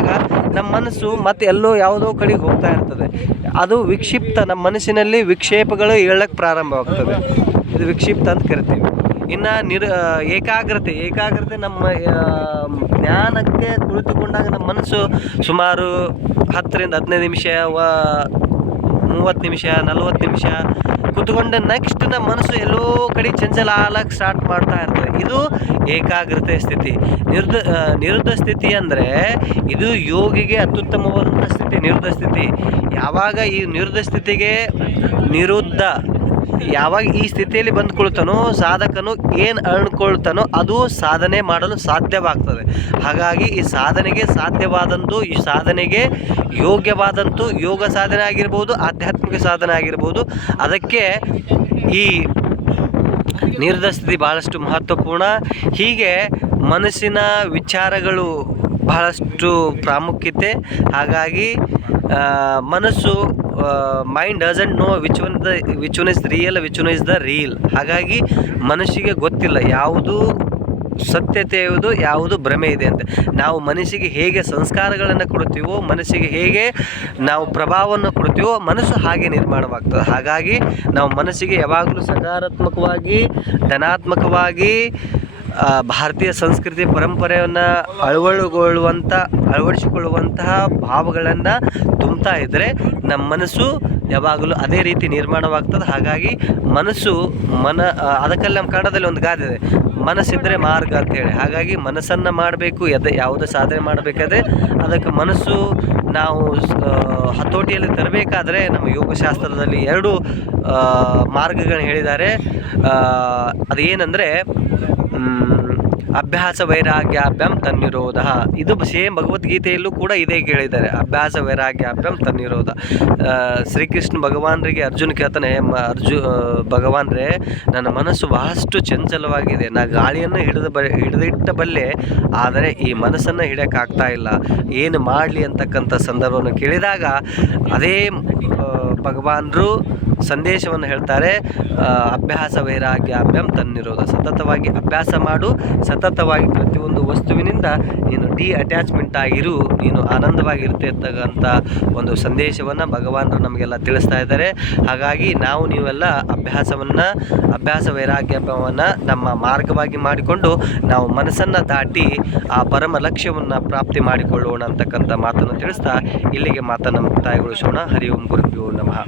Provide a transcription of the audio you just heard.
ಮಾಡಿದಾಗ ನಮ್ಮ ಮನಸ್ಸು ಮತ್ತೆ ಎಲ್ಲೋ ಯಾವುದೋ ಕಡೆಗೆ ಹೋಗ್ತಾ ಇರ್ತದೆ. ಅದು ವಿಕ್ಷಿಪ್ತ, ನಮ್ಮ ಮನಸ್ಸಿನಲ್ಲಿ ವಿಕ್ಷೇಪಗಳು ಏಳಕ್ಕೆ ಪ್ರಾರಂಭವಾಗ್ತದೆ. ಇದು ವಿಕ್ಷಿಪ್ತ ಅಂತ ಕರಿತೀವಿ. ಇನ್ನು ಏಕಾಗ್ರತೆ ನಮ್ಮ ಜ್ಞಾನಕ್ಕೆ ಕುಳಿತುಕೊಂಡಾಗ ನಮ್ಮ ಮನಸ್ಸು ಸುಮಾರು 10ರಿಂದ 15 ನಿಮಿಷ 30 ನಿಮಿಷ 40 ನಿಮಿಷ ಕೂತ್ಕೊಂಡ ನೆಕ್ಸ್ಟ್ ನಮ್ಮ ಮನಸ್ಸು ಎಲ್ಲೋ ಕಡೆ ಚಂಚಲ ಆಗಕ್ಕೆ ಸ್ಟಾರ್ಟ್ ಮಾಡ್ತಾ ಇರ್ತದೆ. ಇದು ಏಕಾಗ್ರತೆ ಸ್ಥಿತಿ. ನಿರುದ್ಧ ಸ್ಥಿತಿ ಅಂದರೆ ಇದು ಯೋಗಿಗೆ ಅತ್ಯುತ್ತಮವಾದಂಥ ಸ್ಥಿತಿ, ನಿರುದ್ಧ ಸ್ಥಿತಿ. ಯಾವಾಗ ಈ ನಿರುದ್ಧ ಸ್ಥಿತಿಗೆ ಯಾವಾಗ ಈ ಸ್ಥಿತಿಯಲ್ಲಿ ಬಂದುಕೊಳ್ತಾನೋ ಸಾಧಕನು ಏನು ಅನ್ಕೊಳ್ತಾನೋ ಅದು ಸಾಧನೆ ಮಾಡಲು ಸಾಧ್ಯವಾಗ್ತದೆ. ಹಾಗಾಗಿ ಈ ಸಾಧನೆಗೆ ಸಾಧ್ಯವಾದಂಥ, ಈ ಸಾಧನೆಗೆ ಯೋಗ್ಯವಾದಂಥ ಯೋಗ ಸಾಧನೆ ಆಗಿರ್ಬೋದು, ಆಧ್ಯಾತ್ಮಿಕ ಸಾಧನೆ ಆಗಿರ್ಬೋದು, ಅದಕ್ಕೆ ಈ ನಿರುದ್ಧ ಸ್ಥಿತಿ ಭಾಳಷ್ಟು ಮಹತ್ವಪೂರ್ಣ. ಹೀಗೆ ಮನಸ್ಸಿನ ವಿಚಾರಗಳು ಬಹಳಷ್ಟು ಪ್ರಾಮುಖ್ಯತೆ. ಹಾಗಾಗಿ ಮನಸ್ಸು mind doesn't know which one is real, which one is the reel. ಹಾಗಾಗಿ ಮನಸ್ಸಿಗೆ ಗೊತ್ತಿಲ್ಲ ಯಾವುದು ಸತ್ಯತೆ ಇರುವುದು, ಯಾವುದು ಭ್ರಮೆ ಇದೆ ಅಂತ. ನಾವು ಮನಸ್ಸಿಗೆ ಹೇಗೆ ಸಂಸ್ಕಾರಗಳನ್ನು ಕೊಡ್ತೀವೋ, ಮನಸ್ಸಿಗೆ ಹೇಗೆ ನಾವು ಪ್ರಭಾವವನ್ನು ಕೊಡ್ತೀವೋ, ಮನಸ್ಸು ಹಾಗೆ ನಿರ್ಮಾಣವಾಗ್ತದೆ. ಹಾಗಾಗಿ ನಾವು ಮನಸ್ಸಿಗೆ ಯಾವಾಗಲೂ ಸಕಾರಾತ್ಮಕವಾಗಿ, ಧನಾತ್ಮಕವಾಗಿ ಭಾರತೀಯ ಸಂಸ್ಕೃತಿ ಪರಂಪರೆಯನ್ನು ಅಳವಡಿಸಿಕೊಳ್ಳುವಂತಹ ಭಾವಗಳನ್ನು ತುಂಬ್ತಾ ಇದ್ದರೆ ನಮ್ಮ ಮನಸ್ಸು ಯಾವಾಗಲೂ ಅದೇ ರೀತಿ ನಿರ್ಮಾಣವಾಗ್ತದೆ. ಹಾಗಾಗಿ ಮನಸ್ಸು ಅದಕ್ಕೆಲ್ಲ ನಮ್ಮ ಕನ್ನಡದಲ್ಲಿ ಒಂದು ಗಾದೆ ಇದೆ, ಮನಸ್ಸಿದ್ದರೆ ಮಾರ್ಗ ಅಂತೇಳಿ. ಹಾಗಾಗಿ ಮನಸ್ಸನ್ನು ಮಾಡಬೇಕು, ಯಾವುದೇ ಸಾಧನೆ ಮಾಡಬೇಕಾದ್ರೆ ಅದಕ್ಕೆ ಮನಸ್ಸು ನಾವು ಹತೋಟಿಯಲ್ಲಿ ತರಬೇಕಾದ್ರೆ ನಮ್ಮ ಯೋಗಶಾಸ್ತ್ರದಲ್ಲಿ 2 ಮಾರ್ಗಗಳನ್ನ ಹೇಳಿದ್ದಾರೆ. ಅದೇನೆಂದರೆ ಅಭ್ಯಾಸ ವೈರಾಗ್ಯಾಭ್ಯಂ ತನ್ನಿರೋಧ. ಇದು ಸೇಮ್ ಭಗವದ್ಗೀತೆಯಲ್ಲೂ ಕೂಡ ಇದೇ ಹೇಳಿದ್ದಾರೆ, ಅಭ್ಯಾಸ ವೈರಾಗ್ಯಾಭ್ಯಂ ತನ್ನಿರೋಧ. ಶ್ರೀಕೃಷ್ಣ ಭಗವಾನರಿಗೆ ಅರ್ಜುನ್ ಕೇಳ್ತಾನೆ, ಭಗವಾನ್ರೇ ನನ್ನ ಮನಸ್ಸು ಬಹಳಷ್ಟು ಚಂಚಲವಾಗಿದೆ, ನಾ ಗಾಳಿಯನ್ನು ಹಿಡಿದಿಟ್ಟ ಬಲ್ಲೆ, ಆದರೆ ಈ ಮನಸ್ಸನ್ನು ಹಿಡಿಯೋಕ್ಕಾಗ್ತಾ ಇಲ್ಲ, ಏನು ಮಾಡಲಿ ಅಂತಕ್ಕಂಥ ಸಂದರ್ಭವನ್ನು ಕೇಳಿದಾಗ ಅದೇ ಭಗವಾನರು ಸಂದೇಶವನ್ನು ಹೇಳ್ತಾರೆ, ಅಭ್ಯಾಸ ವೈರಾಗ್ಯಾಭ್ಯಂ ತನ್ನಿರೋಧ. ಸತತವಾಗಿ ಅಭ್ಯಾಸ ಮಾಡು, ಸತತವಾಗಿ ಪ್ರತಿಯೊಂದು ವಸ್ತುವಿನಿಂದ ನೀನು ಅಟ್ಯಾಚ್ಮೆಂಟ್ ಆಗಿರು, ನೀನು ಆನಂದವಾಗಿರ್ತಕ್ಕಂಥ ಒಂದು ಸಂದೇಶವನ್ನು ಭಗವಾನರು ನಮಗೆಲ್ಲ ತಿಳಿಸ್ತಾ ಇದ್ದಾರೆ. ಹಾಗಾಗಿ ನೀವೆಲ್ಲ ಅಭ್ಯಾಸ ವೈರಾಗ್ಯವನ್ನು ನಮ್ಮ ಮಾರ್ಗವಾಗಿ ಮಾಡಿಕೊಂಡು ನಾವು ಮನಸ್ಸನ್ನು ದಾಟಿ ಆ ಪರಮ ಲಕ್ಷ್ಯವನ್ನು ಪ್ರಾಪ್ತಿ ಮಾಡಿಕೊಳ್ಳೋಣ ಅಂತಕ್ಕಂಥ ಮಾತನ್ನು ತಿಳಿಸ್ತಾ ಇಲ್ಲಿಗೆ ಮಾತನ್ನು ಮುಕ್ತಾಯಗೊಳಿಸೋಣ. ಹರಿ ಓಂ ಗುರುಭ್ಯೋ ನಮಃ.